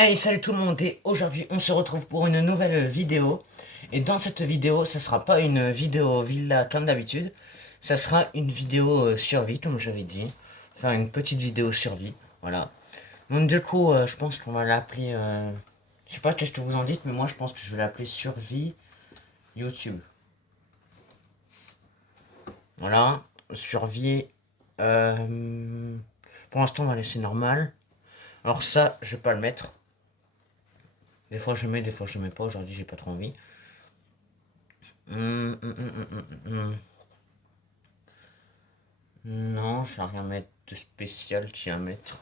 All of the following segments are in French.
Hey, salut tout le monde et aujourd'hui on se retrouve pour une nouvelle vidéo. Et dans cette vidéo, ça sera pas une vidéo villa comme d'habitude, ça sera une vidéo survie comme j'avais dit. Faire une petite vidéo survie, voilà. Donc du coup, je pense qu'on va l'appeler... Je sais pas qu'est-ce que vous en dites, mais moi je pense que je vais l'appeler survie YouTube. Voilà, survie... Pour l'instant on va laisser normal. Alors ça, je vais pas le mettre. Des fois je mets, des fois je mets pas. Aujourd'hui j'ai pas trop envie. Non, je vais rien mettre de spécial, tiens à mettre.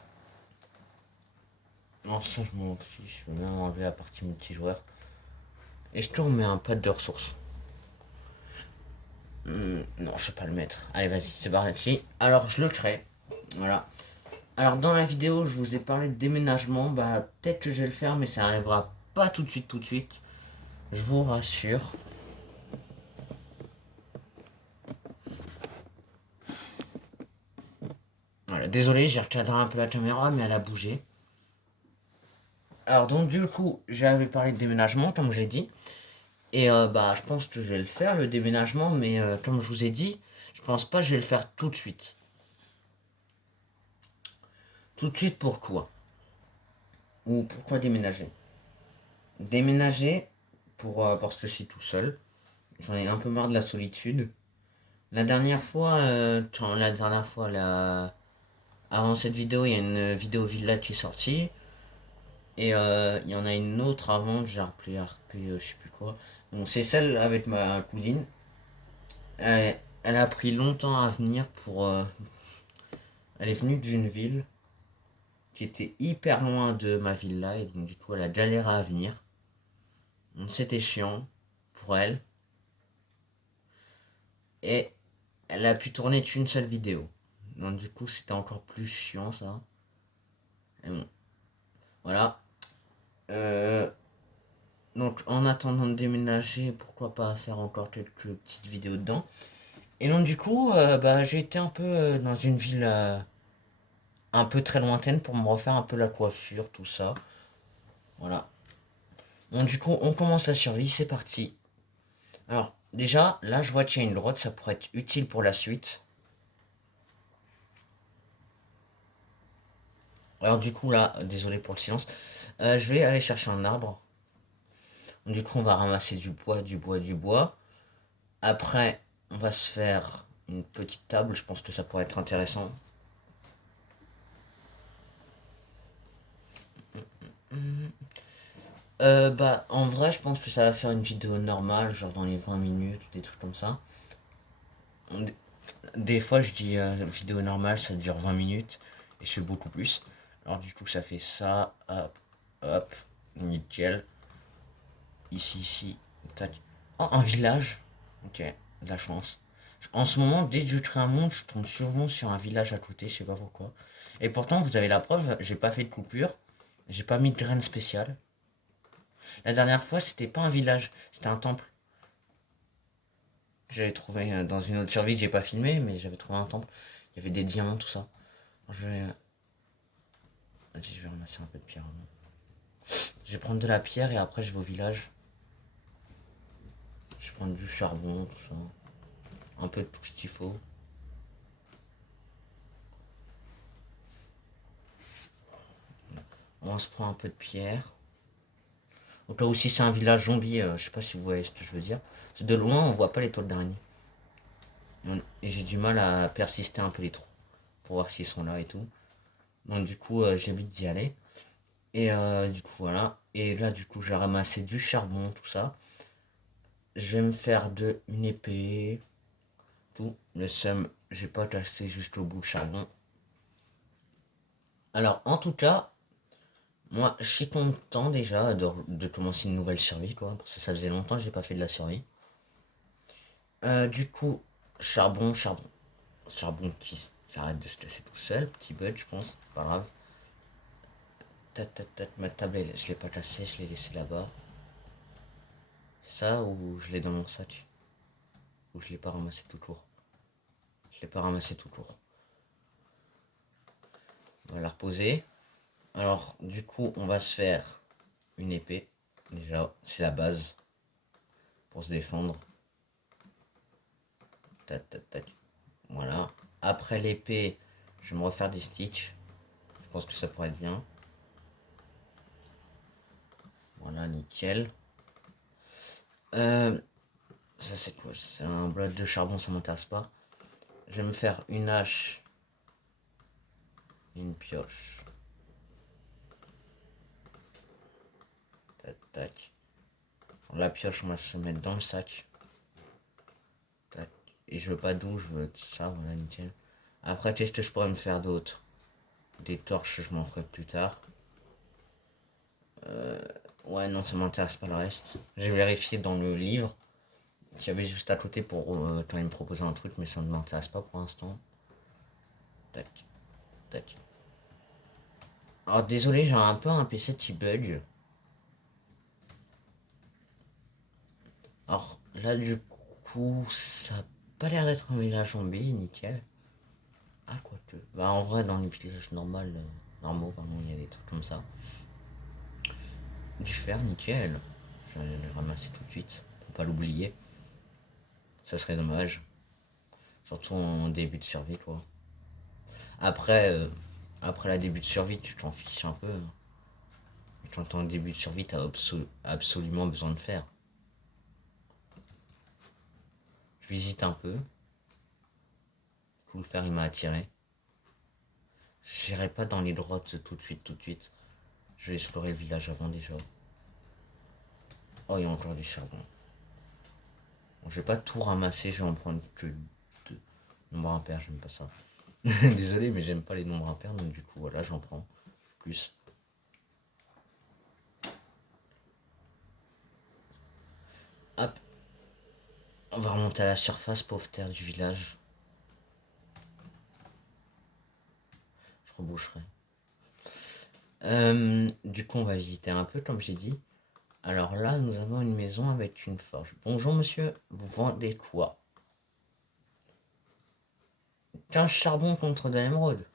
Non, ça je m'en fiche, je vais même enlever la partie multijoueur. Et je te remets un pad de ressources. Non, je vais pas le mettre. Allez, vas-y, c'est parti. Alors, je le crée. Voilà. Alors, dans la vidéo, je vous ai parlé de déménagement. Bah, peut-être que je vais le faire, mais ça arrivera pas tout de suite, tout de suite. Je vous rassure. Voilà, désolé, j'ai recadré un peu la caméra, mais elle a bougé. Alors, donc, du coup, j'avais parlé de déménagement, comme je l'ai dit. Et bah, je pense que je vais le faire, le déménagement, mais comme je vous ai dit, je pense pas que je vais le faire tout de suite. Tout de suite, pourquoi? Ou pourquoi déménager? Déménager parce que je suis tout seul. J'en ai un peu marre de la solitude. La dernière fois, avant cette vidéo, il y a une vidéo villa qui est sortie. Et il y en a une autre avant, j'ai rappelé RP, je sais plus quoi. Donc c'est celle avec ma cousine. Elle a pris longtemps à venir elle est venue d'une ville qui était hyper loin de ma villa et donc du coup elle a galéré à venir. Donc c'était chiant pour elle et elle a pu tourner qu'une seule vidéo. Donc du coup c'était encore plus chiant ça. Et bon, voilà. Euh, donc en attendant de déménager, pourquoi pas faire encore quelques petites vidéos dedans. Et donc du coup, bah, j'ai été un peu dans une ville un peu très lointaine pour me refaire un peu la coiffure, tout ça. Voilà. Bon, du coup, on commence la survie, c'est parti. Alors, déjà, là, je vois qu'il y a une grotte, ça pourrait être utile pour la suite. Alors, du coup, là, désolé pour le silence, je vais aller chercher un arbre. Du coup, on va ramasser du bois, du bois, du bois. Après, on va se faire une petite table, je pense que ça pourrait être intéressant. Bah, en vrai, je pense que ça va faire une vidéo normale, genre dans les 20 minutes, des trucs comme ça. Des fois, je dis vidéo normale, ça dure 20 minutes, et je fais beaucoup plus. Alors, du coup, ça fait ça, hop, hop, nickel. Ici, ici, tac. Oh, un village. Ok, de la chance. En ce moment, dès que je crée un monde, je tombe souvent sur un village à côté, je sais pas pourquoi. Et pourtant, vous avez la preuve, j'ai pas fait de coupure, j'ai pas mis de graines spéciales. La dernière fois, c'était pas un village, c'était un temple. J'avais trouvé dans une autre survie, j'ai pas filmé, mais j'avais trouvé un temple. Il y avait des diamants, tout ça. Je vais. Vas-y, je vais ramasser un peu de pierre. Je vais prendre de la pierre et après je vais au village. Je vais prendre du charbon, tout ça. Un peu de tout ce qu'il faut. On se prend un peu de pierre. Au cas où si c'est un village zombie, je sais pas si vous voyez ce que je veux dire. De loin, on voit pas les toiles d'araignée. Et j'ai du mal à persister un peu les trous. Pour voir s'ils sont là et tout. Donc du coup, j'évite d'y aller. Et du coup, voilà. Et là, du coup, j'ai ramassé du charbon, tout ça. Je vais me faire une épée. Tout. Le seum, j'ai pas cassé juste au bout le charbon. Alors, en tout cas, moi, je suis content déjà de commencer une nouvelle survie, quoi. Parce que ça faisait longtemps que j'ai pas fait de la survie. Du coup, charbon, charbon. Charbon qui s'arrête de se casser tout seul. Petit bug, je pense. Pas grave. Ma table, je l'ai pas cassée, je l'ai laissée là-bas. C'est ça ou je l'ai dans mon sac? Ou je l'ai pas ramassé tout court? Je l'ai pas ramassé tout court. On va la reposer. Alors, du coup, on va se faire une épée. Déjà, c'est la base pour se défendre. Tac, tac, tac. Voilà. Après l'épée, je vais me refaire des stitches. Je pense que ça pourrait être bien. Voilà, nickel. Ça c'est quoi? C'est un bloc de charbon, ça m'intéresse pas. Je vais me faire une hache et une pioche. Tac, tac. La pioche, on va se mettre dans le sac. Tac. Et je veux pas d'où, je veux ça, voilà, nickel. Après, qu'est-ce que je pourrais me faire d'autre? Des torches, je m'en ferai plus tard. Ouais, non, ça m'intéresse pas le reste. J'ai vérifié dans le livre qu'il y avait juste à côté pour quand il me proposait un truc, mais ça ne m'intéresse pas pour l'instant. Tac, tac. Alors, désolé, j'ai un peu un PC qui bug. Alors, là, du coup, ça a pas l'air d'être un village zombie, nickel. Ah, quoi que. Bah, en vrai, dans les villages normaux, pardon, il y a des trucs comme ça. Du fer, nickel. Je vais le ramasser tout de suite, pour pas l'oublier. Ça serait dommage. Surtout en début de survie, quoi. Après, après la début de survie, tu t'en fiches un peu. Mais quand t'es en début de survie, t'as absolument besoin de fer. Je visite un peu. Tout le fer, il m'a attiré. J'irai pas dans les grottes tout de suite, tout de suite. Je vais explorer le village avant déjà. Oh, il y a encore du charbon. Bon, je vais pas tout ramasser, je vais en prendre que deux. Nombre impair, j'aime pas ça. Désolé, mais j'aime pas les nombres impairs, donc du coup, voilà, j'en prends plus. Hop. On va remonter à la surface, pauvre terre du village. Je reboucherai. Du coup, on va visiter un peu, comme j'ai dit. Alors là, nous avons une maison avec une forge. Bonjour monsieur, vous vendez quoi? 15 charbons contre de l'émeraude.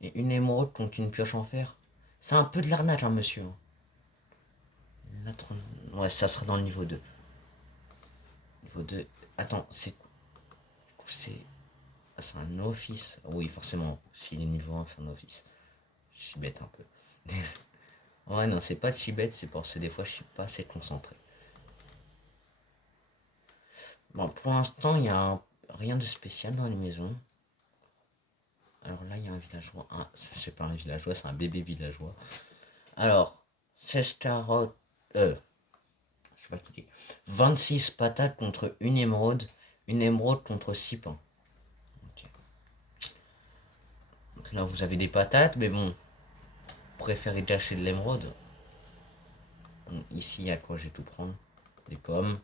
Et une émeraude contre une pioche en fer. C'est un peu de l'arnaque, hein, monsieur. Ouais, ça sera dans le niveau 2. Niveau 2. Attends, c'est. C'est. Ah, c'est un office. Oui, forcément. S'il est niveau 1, c'est un office. Je suis bête un peu. Ouais, non, c'est pas si bête, c'est parce que des fois, je suis pas assez concentré. Bon, pour l'instant, il y a rien de spécial dans les maisons. Alors là, il y a un villageois. Ah, c'est pas un villageois, c'est un bébé villageois. Alors, 16 carottes. Je sais pas cliquer. 26 patates contre une émeraude. Une émeraude contre 6 pains. Ok. Donc là, vous avez des patates, mais bon. Vous préférez d'acheter de l'émeraude. Bon, ici, il y a quoi? Je vais tout prendre. Des pommes,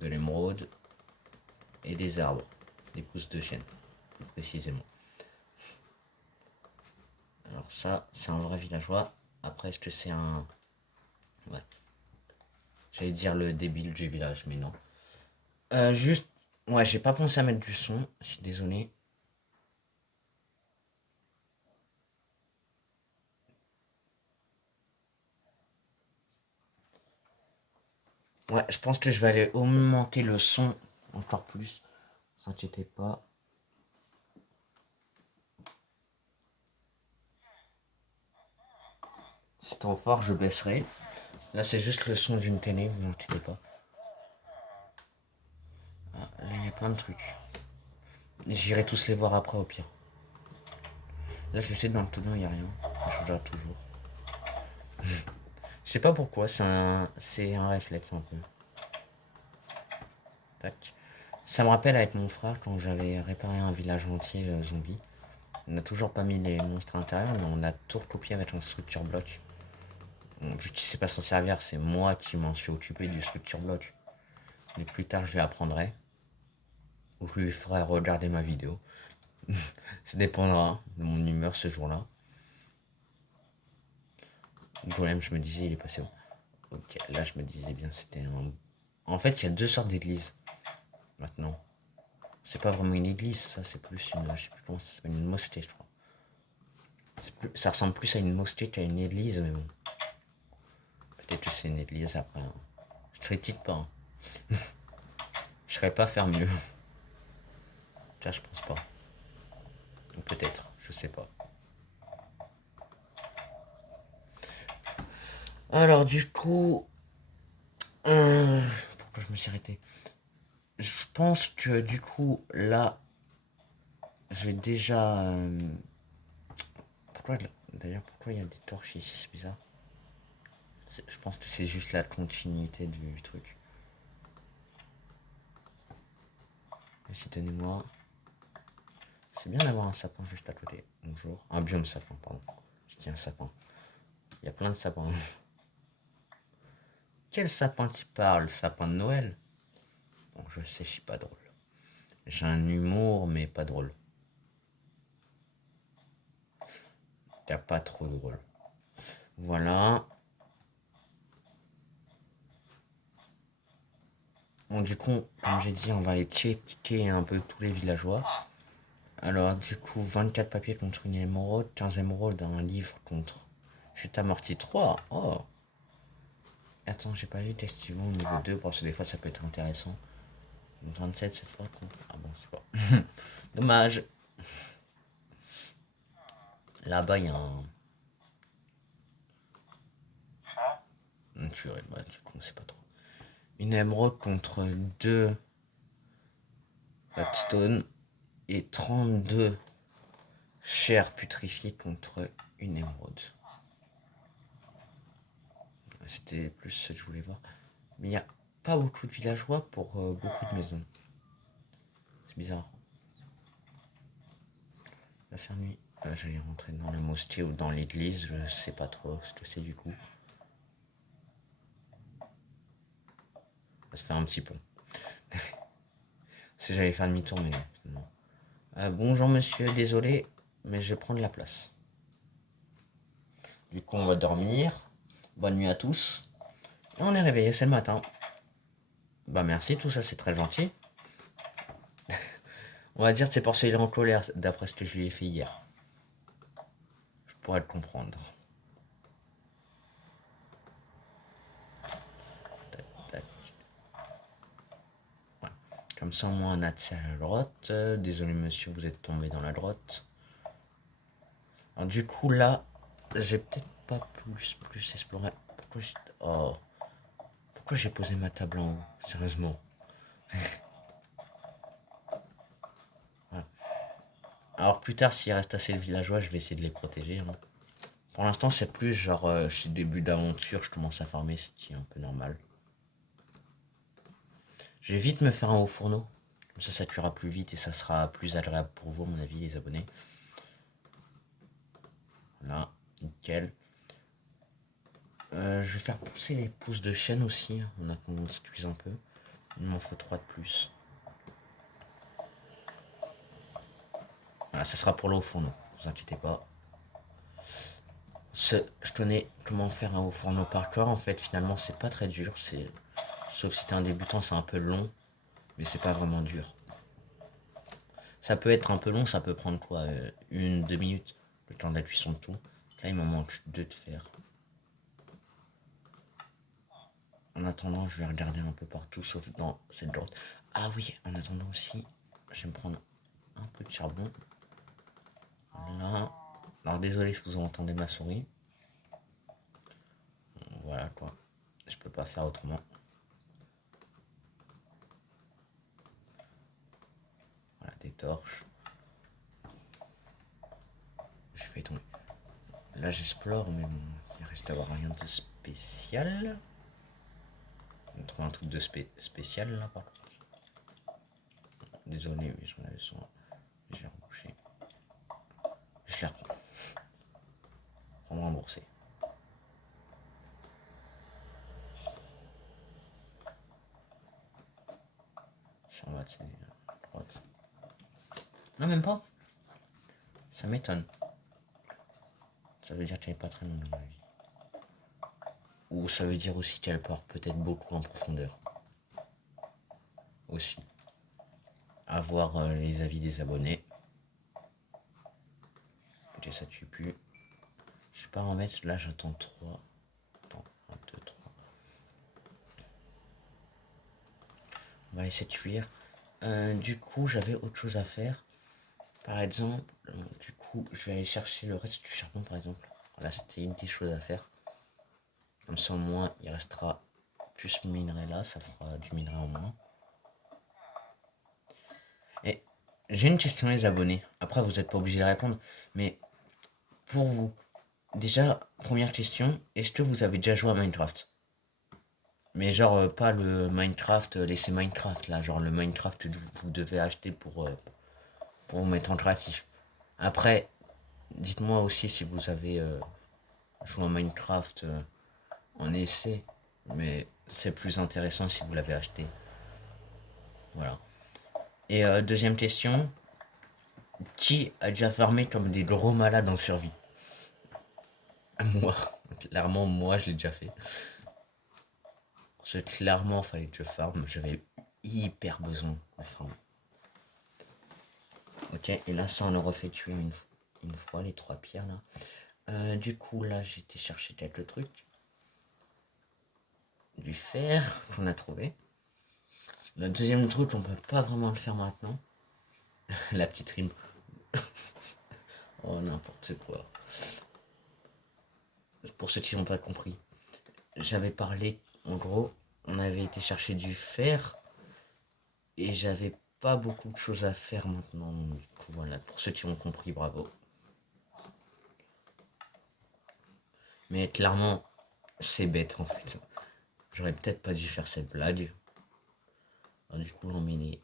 de l'émeraude et des arbres. Des pousses de chêne, plus précisément. Alors ça, c'est un vrai villageois. Après, est-ce que c'est un... Ouais. J'allais dire le débile du village, mais non. Juste... Ouais, j'ai pas pensé à mettre du son. Je suis désolé. Ouais, je pense que je vais aller augmenter le son encore plus. Ne vous inquiétez pas. Si c'est trop fort, je baisserai. Là, c'est juste le son d'une télé, ne vous inquiétez pas. Ah, là, il y a plein de trucs. J'irai tous les voir après au pire. Là, je sais, dans le tonneau, il n'y a rien. Je regarde toujours. Je sais pas pourquoi, c'est un réflexe un peu. Tac. Ça me rappelle avec mon frère quand j'avais réparé un village entier zombie. On n'a toujours pas mis les monstres intérieurs, mais on a tout recopié avec un structure bloc. Bon, vu qu'il sait pas s'en servir, c'est moi qui m'en suis occupé du structure bloc. Mais plus tard, je lui apprendrai. Ou je lui ferai regarder ma vidéo. Ça dépendra de mon humeur ce jour-là. Le problème, je me disais, il est passé où? Ok, là, je me disais bien, c'était un. En fait, il y a deux sortes d'églises maintenant. C'est pas vraiment une église, ça, c'est plus une. Je sais plus comment ça s'appelle, une mosquée, je crois. Ça ressemble plus à une mosquée qu'à une église, mais bon. Peut-être que c'est une église après. Hein. Je critique pas. Hein. Je serais pas faire mieux. Ça, je pense pas. Ou peut-être, je sais pas. Alors, du coup. Pourquoi je me suis arrêté? Je pense que du coup, là, j'ai déjà. Pourquoi, d'ailleurs, pourquoi il y a des torches ici? C'est bizarre. Je pense que c'est juste la continuité du truc. Vas-y, donnez-moi. C'est bien d'avoir un sapin juste à côté. Bonjour. Un biome sapin, pardon. Je dis un sapin. Il y a plein de sapins. Quel sapin tu parles? Sapin de Noël? Bon, je sais, je suis pas drôle. J'ai un humour, mais pas drôle. T'as pas trop drôle. Voilà. Bon, du coup, comme j'ai dit, on va aller checker un peu tous les villageois. Alors, du coup, 24 papiers contre une émeraude, 15 émeraudes, un livre contre chute amorti 3. Oh! Attends, j'ai pas vu estivant au niveau 2, parce que des fois ça peut être intéressant. 27 cette fois contre. Ah bon, c'est pas. Dommage. Là-bas, il y a un tuerie. Bah, du coup, c'est pas trop. Une émeraude contre 2 redstone et 32 chairs putrifiées contre une émeraude. C'était plus ce que je voulais voir. Mais il n'y a pas beaucoup de villageois pour beaucoup de maisons. C'est bizarre. Il va faire nuit. J'allais rentrer dans le mosquée ou dans l'église. Je sais pas trop ce que c'est du coup. Ça va se faire un petit pont. Si j'allais faire demi-tour, mais non. Bonjour monsieur, désolé, mais je vais prendre la place. Du coup, on va dormir. Bonne nuit à tous. Et on est réveillé, c'est le matin. Bah merci, tout ça c'est très gentil. On va dire que c'est parce qu'il est en colère, d'après ce que je lui ai fait hier. Je pourrais le comprendre. Tac, tac. Ouais. Comme ça, au moins, on a accès à la grotte. Désolé, monsieur, vous êtes tombé dans la grotte. Alors, du coup, là, j'ai peut-être pas plus exploré. Pourquoi j'ai posé ma table en haut? Sérieusement. Voilà. Alors, plus tard, s'il reste assez de villageois, je vais essayer de les protéger. Hein. Pour l'instant, c'est plus genre, chez début d'aventure, je commence à farmer, ce qui est un peu normal. Je vais vite me faire un haut fourneau. Comme ça tuera plus vite et ça sera plus agréable pour vous, à mon avis, les abonnés. Voilà, nickel. Je vais faire pousser les pousses de chêne aussi, en attendant de se cuise un peu. Il m'en faut 3 de plus. Voilà, ça sera pour le haut fourneau, ne vous inquiétez pas. Je tenais comment faire un haut fourneau par cœur, en fait, finalement, c'est pas très dur. Sauf si t'es un débutant, c'est un peu long, mais c'est pas vraiment dur. Ça peut être un peu long, ça peut prendre quoi, 1-2 minutes, le temps de la cuisson de tout. Là, il m'en manque 2 de fer. En attendant, je vais regarder un peu partout, sauf dans cette grotte. Ah oui, en attendant aussi, je vais me prendre un peu de charbon. Là. Alors désolé si vous entendez ma souris. Voilà quoi. Je peux pas faire autrement. Voilà, des torches. J'ai fait tomber. Là j'explore, mais bon, il reste à avoir rien de spécial. On trouve un truc de spécial là par contre. Désolé, oui, j'en avais soin. J'ai rebouché. Je la reprends. Pour me rembourser. Je suis en bas de droite. Non, même pas. Ça m'étonne. Ça veut dire qu'elle est pas très longue dans la vie. Ou ça veut dire aussi qu'elle part peut-être beaucoup en profondeur. Aussi. À voir les avis des abonnés. Ok, ça tue plus. paramètres, là j'attends 3. Attends, 1, 2, 3. On va laisser cuire. Du coup, j'avais autre chose à faire. Par exemple, du coup, je vais aller chercher le reste du charbon, par exemple. Là, c'était une des choses à faire. Comme ça, au moins, il restera plus minerai là. Ça fera du minerai en moins. Et j'ai une question, les abonnés. Après, vous n'êtes pas obligé de répondre. Mais pour vous, déjà, première question. Est-ce que vous avez déjà joué à Minecraft? Mais genre, pas le Minecraft, laissez Minecraft, là. Genre, le Minecraft que vous devez acheter pour vous mettre en créatif. Après, dites-moi aussi si vous avez joué à Minecraft en essai, mais c'est plus intéressant si vous l'avez acheté. Voilà. Et deuxième question, qui a déjà farmé comme des gros malades en survie? Moi, clairement, moi je l'ai déjà fait. Clairement, fallait que je farme, j'avais hyper besoin de farm. Ok, et là, ça, on a refait tuer une fois les 3 pierres là. Du coup, là, j'ai été chercher quelques trucs. Du fer qu'on a trouvé. Le deuxième truc, on peut pas vraiment le faire maintenant. La petite rime. Oh, n'importe quoi. Pour ceux qui n'ont pas compris, j'avais parlé, en gros, on avait été chercher du fer et j'avais pas beaucoup de choses à faire maintenant. Du coup, voilà, pour ceux qui ont compris, bravo. Mais clairement, c'est bête en fait. J'aurais peut-être pas dû faire cette blague. Alors, du coup, on met les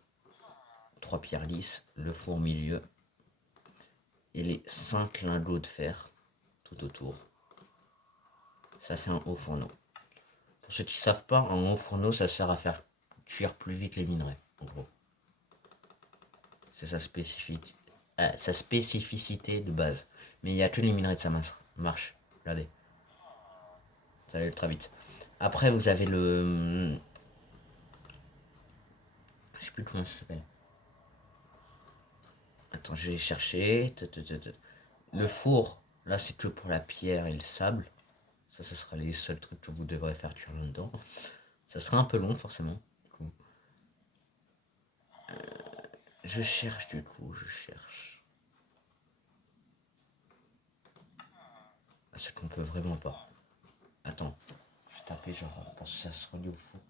3 pierres lisses, le four au milieu et les 5 lingots de fer tout autour. Ça fait un haut fourneau. Pour ceux qui savent pas, un haut fourneau, ça sert à faire cuire plus vite les minerais, en gros. C'est sa spécificité de base. Mais il n'y a que les minerais de sa marche. Regardez. Ça va ultra vite. Après, vous avez le... Je sais plus comment ça s'appelle. Attends, je vais chercher. Le four, là, c'est que pour la pierre et le sable. Ça sera les seuls trucs que vous devrez faire cuire là-dedans. Ça sera un peu long, forcément. Je cherche, du coup, je cherche. Ah, c'est qu'on peut vraiment pas. Attends, je vais taper genre parce que ça se relie au four.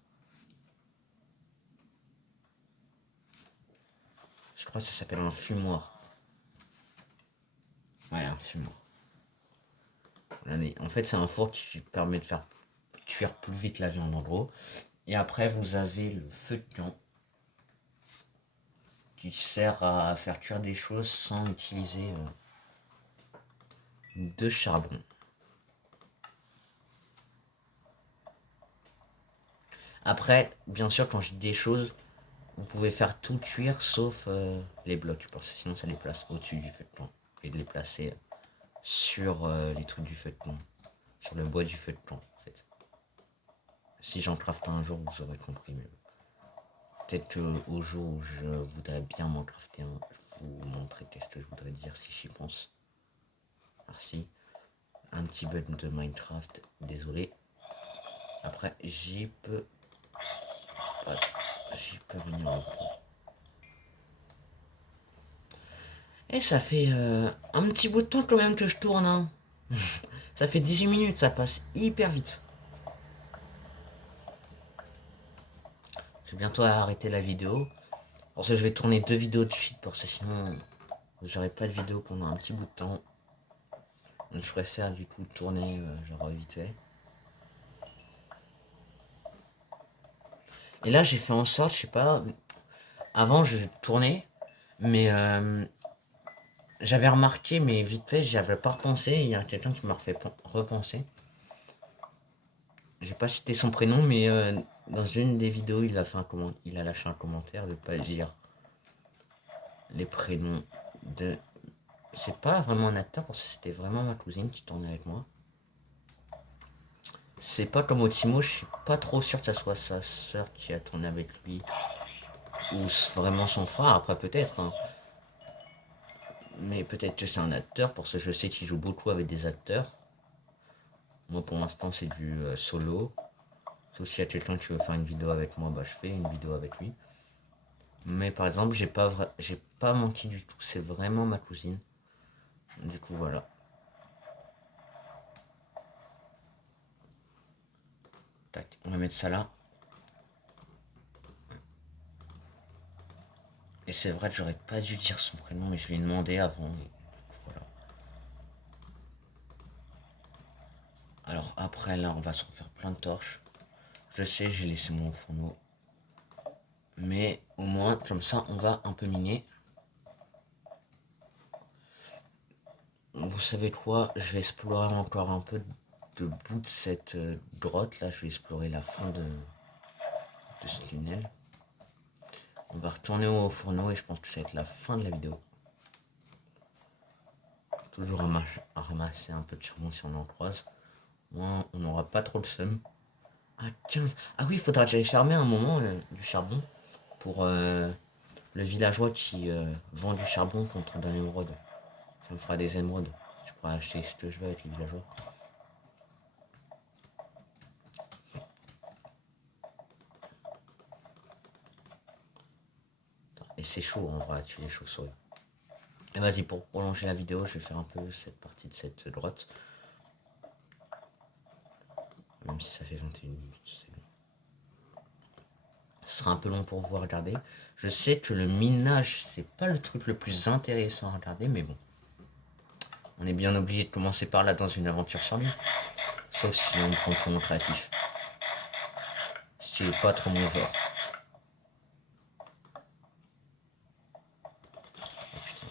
Je crois que ça s'appelle un fumoir. Ouais, un fumoir. En fait, c'est un four qui permet de faire cuire plus vite la viande en gros. Et après, vous avez le feu de camp qui sert à faire cuire des choses sans utiliser de charbon. Après, bien sûr, quand je dis des choses, vous pouvez faire tout cuire sauf les blocs, parce que sinon ça les place au-dessus du feu de camp. Et de les placer sur les trucs du feu de camp. Sur le bois du feu de camp, en fait. Si j'en craft un jour, vous aurez compris. Mais peut-être qu'au jour où je voudrais bien m'en crafter un, je vous montrer qu'est-ce que je voudrais dire si j'y pense. Merci. Un petit bug de Minecraft, désolé. Après, j'y peux venir un peu. Et ça fait un petit bout de temps quand même que je tourne. Hein. Ça fait 18 minutes, ça passe hyper vite. Je vais bientôt arrêter la vidéo. Pour ça, je vais tourner 2 vidéos de suite, parce que sinon, j'aurai pas de vidéo pendant un petit bout de temps. Donc, je préfère du coup tourner genre vite fait. Et là, j'ai fait en sorte, je sais pas. Avant, je tournais, mais j'avais remarqué, mais vite fait, j'avais pas repensé. Il y a quelqu'un qui m'a refait repenser. J'ai pas cité son prénom, mais dans une des vidéos, il a lâché un commentaire de pas dire les prénoms de. C'est pas vraiment un acteur parce que c'était vraiment ma cousine qui tournait avec moi. C'est pas comme Otimo, je suis pas trop sûr que ça soit sa soeur qui a tourné avec lui. Ou vraiment son frère, après peut-être. Hein. Mais peut-être que c'est un acteur parce que je sais qu'il joue beaucoup avec des acteurs. Moi pour l'instant c'est du solo. Sauf s'il y a quelqu'un qui veut faire une vidéo avec moi, bah je fais une vidéo avec lui. Mais par exemple, j'ai pas menti du tout, c'est vraiment ma cousine. Du coup voilà. Tac, on va mettre ça là. Et c'est vrai que j'aurais pas dû dire son prénom, mais je lui ai demandé avant. Et du coup, voilà. Alors après là, on va se refaire plein de torches. Je sais, j'ai laissé mon fourneau. Mais au moins, comme ça, on va un peu miner. Vous savez quoi? Je vais explorer encore un peu de bout de cette grotte. Là, je vais explorer la fin de ce tunnel. On va retourner au fourneau et je pense que ça va être la fin de la vidéo. Toujours à ramasser un peu de charbon si on en croise. Moi, on n'aura pas trop le seum. Ah, 15. Ah oui, il faudra que j'aille farmer un moment du charbon pour le villageois qui vend du charbon contre de l'émeraude. Ça me fera des émeraudes. Je pourrais acheter ce que je veux avec les villageois. Et c'est chaud en vrai, tu les chauves-souris. Et vas-y, pour prolonger la vidéo, je vais faire un peu cette partie de cette grotte. Même si ça fait 21 minutes, c'est bon. Ce sera un peu long pour vous à regarder. Je sais que le minage, c'est pas le truc le plus intéressant à regarder, mais bon. On est bien obligé de commencer par là dans une aventure sur lui. Sauf si on prend ton nom créatif. Ce qui est pas trop mon genre. Oh putain.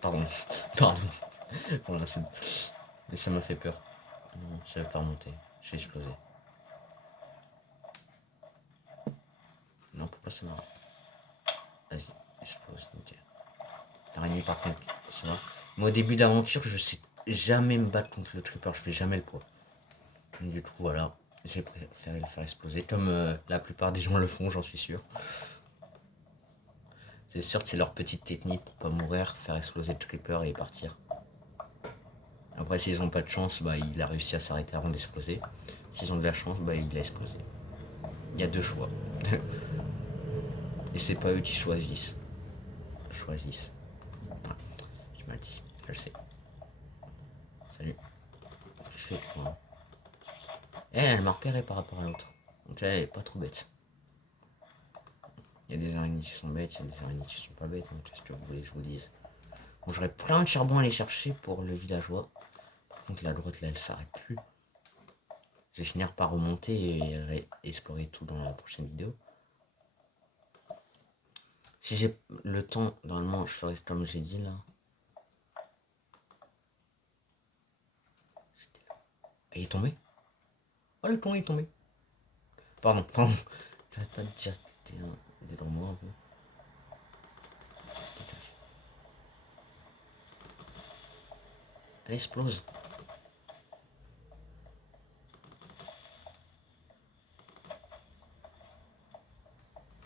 Pardon. Pardon. Pour l'instant. Mais ça m'a fait peur. Non, ça va pas remonter. J'ai explosé. Non, pourquoi ça marche? Vas-y, explose, nickel. L'araignée par contre, ça va. Mais au début d'aventure, je sais jamais me battre contre le creeper, je fais jamais le poids. Du coup, voilà, j'ai préféré le faire exploser, comme la plupart des gens le font, j'en suis sûr. C'est sûr que c'est leur petite technique pour pas mourir, faire exploser le creeper et partir. Après, s'ils ont pas de chance, bah il a réussi à s'arrêter avant d'exploser. S'ils ont de la chance, bah il a explosé. Il y a deux choix. Et c'est pas eux qui choisissent. Choisissent. Ouais, j'ai mal dit, je le sais. Salut. Je fais quoi? Eh, elle m'a repéré par rapport à l'autre. Donc elle est pas trop bête. Il y a des araignées qui sont bêtes, il y a des araignées qui sont pas bêtes. Hein, qu'est-ce que vous voulez que je vous dise? Bon, j'aurais plein de charbon à aller chercher pour le villageois. Par contre, la grotte là, elle s'arrête plus. Je vais finir par remonter et explorer tout dans la prochaine vidéo. Si j'ai le temps, normalement, je ferai comme j'ai dit là. Il est tombé? Oh, le pont est tombé. Pardon, pardon. J'arrête pas de dire des gros mots un peu. Elle explose.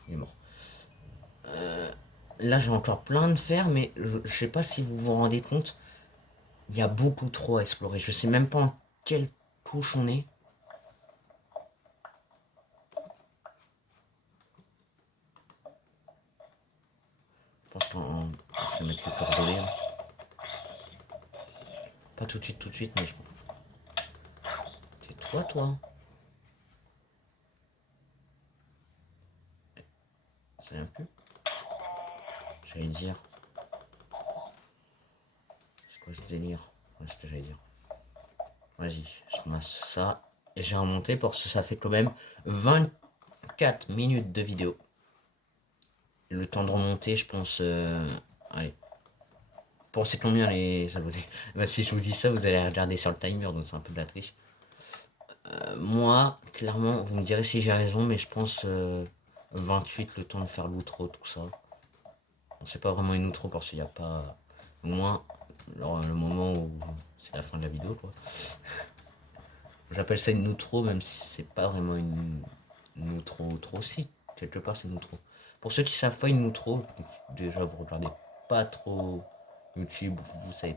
Il est mort. Là, j'ai encore plein de fer, mais je sais pas si vous vous rendez compte. Il y a beaucoup trop à explorer. Je sais même pas en quelle couche on est. Je pense qu'on va se mettre les coordonnées. Hein. Pas tout de suite, mais je pense. C'est toi. Ça vient plus. J'allais dire. C'est quoi ce délire? Ouais, c'est ce que j'allais dire. Vas-y, je ramasse ça. Et j'ai remonté parce que ça fait quand même 24 minutes de vidéo. Et le temps de remonter, je pense. Allez. Pensez combien les abonnés? Bah, si je vous dis ça, vous allez regarder sur le timer, donc c'est un peu de la triche. Moi, clairement, vous me direz si j'ai raison, mais je pense 28, le temps de faire l'outro, tout ça. Bon, c'est pas vraiment une outro parce qu'il n'y a pas. Au moins, le moment où c'est la fin de la vidéo, quoi. J'appelle ça une outro, même si c'est pas vraiment une outro. Si, quelque part, c'est une outro. Pour ceux qui savent pas une outro, déjà vous regardez pas trop YouTube, vous savez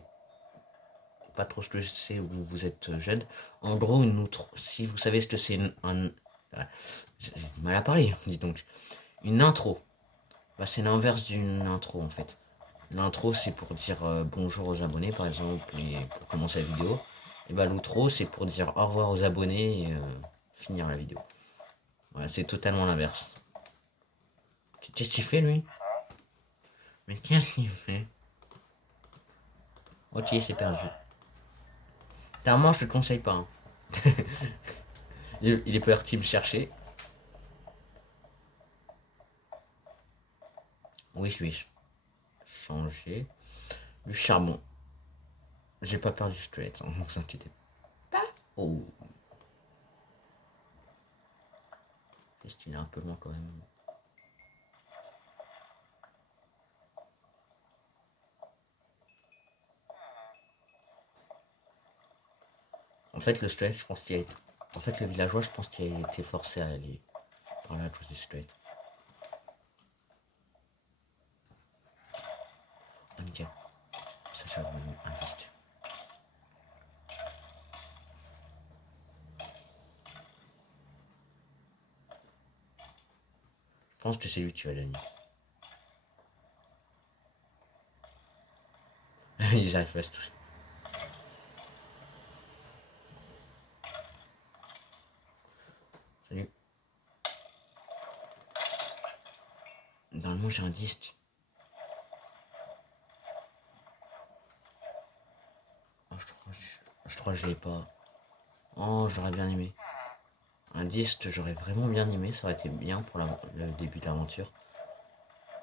pas trop ce que c'est ou vous êtes jeune. En gros, une outro, si vous savez ce que c'est j'ai mal à parler, dis donc. Une intro, bah, c'est l'inverse d'une intro en fait. L'intro c'est pour dire bonjour aux abonnés par exemple et pour commencer la vidéo. Et bah l'outro c'est pour dire au revoir aux abonnés et finir la vidéo. Voilà, c'est totalement l'inverse. Qu'est-ce qu'il fait lui? Mais qu'est-ce qu'il fait? Ok, c'est perdu. Clairement, je te conseille pas. Hein. Il est parti me chercher. Oui, je vais changer. Du charbon. J'ai pas perdu straight, hein, ne vous inquiétez pas. Oh. Est-ce qu'il est un peu loin quand même? En fait, le straight, je pense qu'il a été... En fait, le villageois, je pense qu'il a été forcé à aller par là à cause du straight. Ah, nickel. Ça, j'ai un disque. Je pense que c'est lui qui va gagner. Ils arrivent pas à se toucher. Salut. Normalement, j'ai un disque. Oh, je crois que je l'ai pas. Oh, j'aurais bien aimé. Un disque, j'aurais vraiment bien aimé. Ça aurait été bien pour le début d'aventure.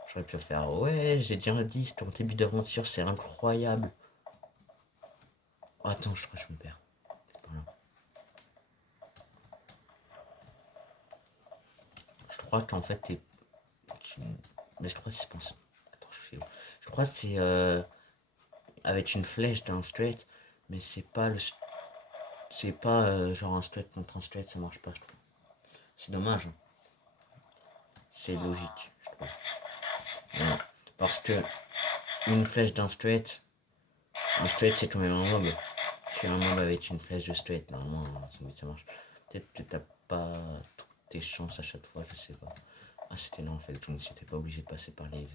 J'aurais pu faire, ouais, j'ai dit un disque en début d'aventure, c'est incroyable. Oh, attends, je crois que je me perds. C'est pas là. Je crois qu'en fait, mais je crois que c'est pas... Attends, je suis où? Je crois que c'est avec une flèche d'un straight, mais c'est pas le... C'est pas genre un straight contre un straight, ça marche pas, je trouve. C'est dommage. Hein. C'est logique, je trouve. Non. Parce que une flèche d'un straight, le straight c'est quand même un mob. Tu as un mob avec une flèche de straight, normalement ça marche. Peut-être que t'as pas toutes tes chances à chaque fois, je sais pas. Ah c'était là en fait, donc c'était pas obligé de passer par les...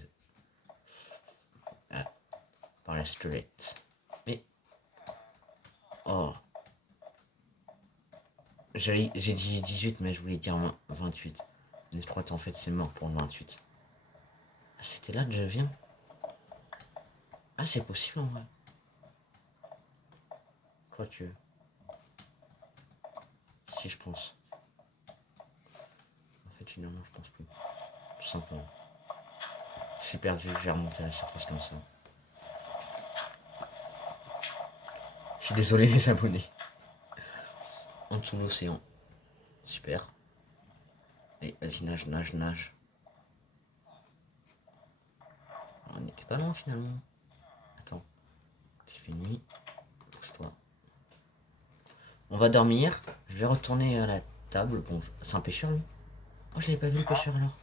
Ah, par la straight. Mais... Oh. J'ai dit 18 mais je voulais dire 28. Mais je crois qu'en fait c'est mort pour le 28. Ah c'était là que je viens. Ah c'est possible en vrai. Quoi tu... Si je pense. En fait finalement je pense plus. Tout simplement. Je suis perdu, je vais remonter à la surface comme ça. Je suis désolé les abonnés. En dessous de l'océan. Super. Et vas-y nage, nage, nage. On n'était pas loin finalement. Attends. Il fait nuit. Pousse-toi. On va dormir. Je vais retourner à la table. Bon, c'est un pêcheur lui. Oh je l'avais pas vu le pêcheur alors.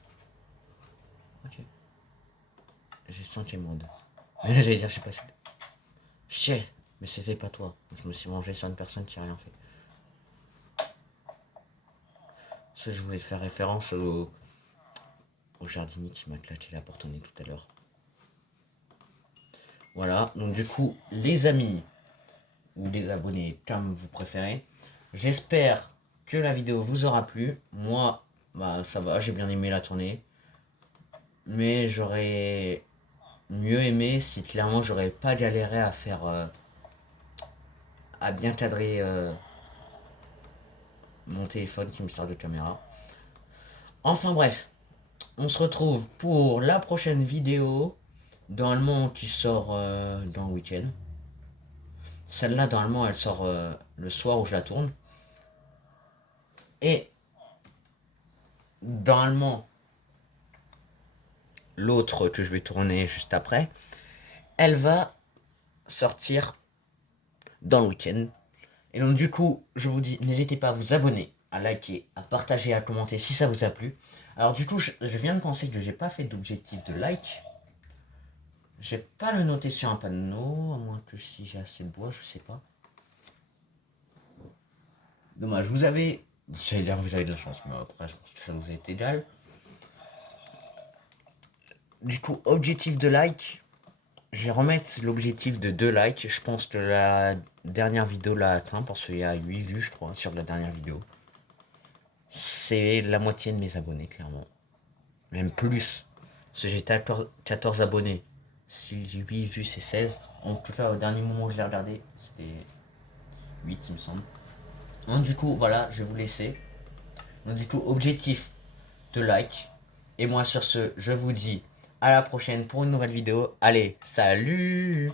Ok. J'ai 5 émeraudes. Mais j'allais dire je sais pas si... Chier. Mais c'était pas toi. Je me suis mangé sur une personne qui a rien fait. Ça je voulais faire référence au jardinier qui m'a claqué la porte au nez tout à l'heure. Voilà, donc du coup, les amis, ou les abonnés, comme vous préférez, j'espère que la vidéo vous aura plu. Moi, bah ça va, j'ai bien aimé la tournée. Mais j'aurais mieux aimé si clairement j'aurais pas galéré à faire... à bien cadrer mon téléphone qui me sert de caméra. Enfin bref, on se retrouve pour la prochaine vidéo, normalement qui sort dans le week-end. Celle-là, normalement, elle sort le soir où je la tourne. Et normalement, l'autre que je vais tourner juste après, elle va sortir dans le week-end. Et donc du coup, je vous dis, n'hésitez pas à vous abonner, à liker, à partager, à commenter si ça vous a plu. Alors du coup, je viens de penser que j'ai pas fait d'objectif de like. Je vais pas le noter sur un panneau, à moins que si j'ai assez de bois, je sais pas. Dommage, j'allais dire vous avez de la chance, mais après je pense que ça vous a été égal. Du coup, objectif de like, je vais remettre l'objectif de 2 likes. Je pense que la dernière vidéo l'a atteint parce qu'il y a 8 vues, je crois, sur la dernière vidéo. C'est la moitié de mes abonnés, clairement. Même plus. Parce que j'étais à 14 abonnés. Si j'ai 8 vues, c'est 16. En tout cas, au dernier moment où je l'ai regardé, c'était 8, il me semble. Donc, du coup, voilà, je vais vous laisser. Donc, du coup, objectif de like. Et moi, sur ce, je vous dis à la prochaine pour une nouvelle vidéo. Allez, salut!